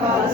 cause.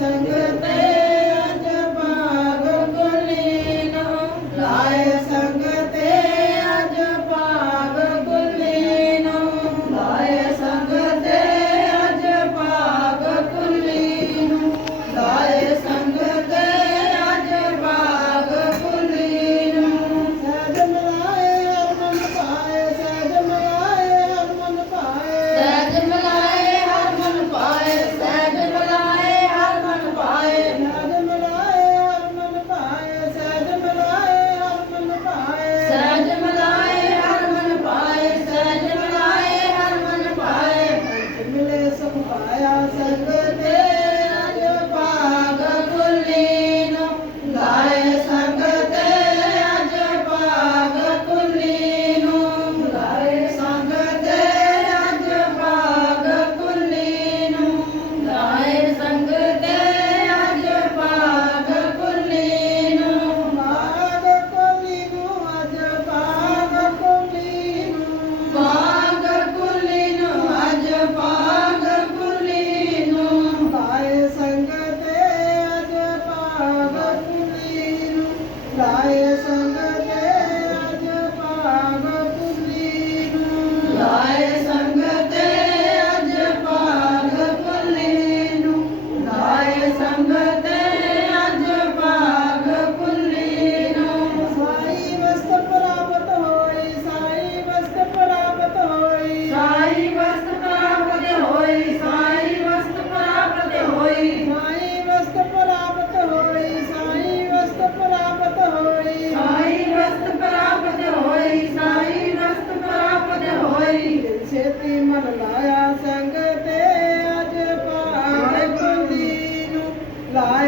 Sangha.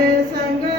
संग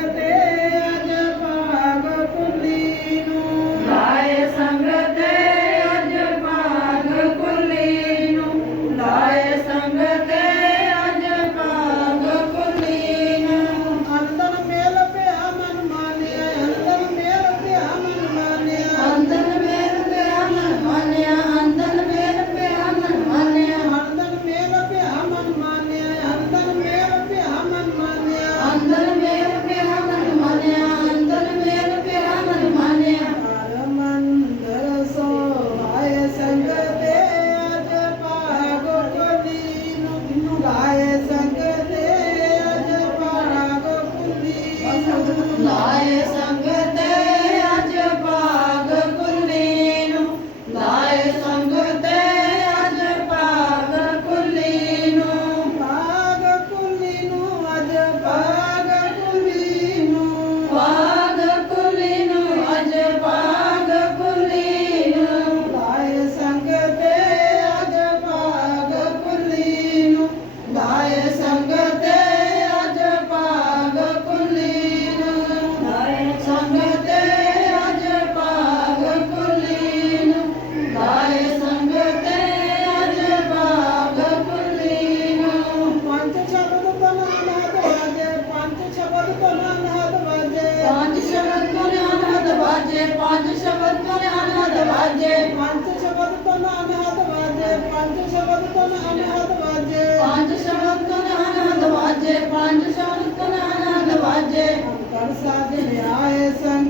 ਵਾਜੇ ਪੰਜ ਸ਼ਬਦ ਕਨਾ ਨਾ ਗਵਾਜੇ ਕਰ ਸਾਜ ਲਿਆਏ ਸਨ।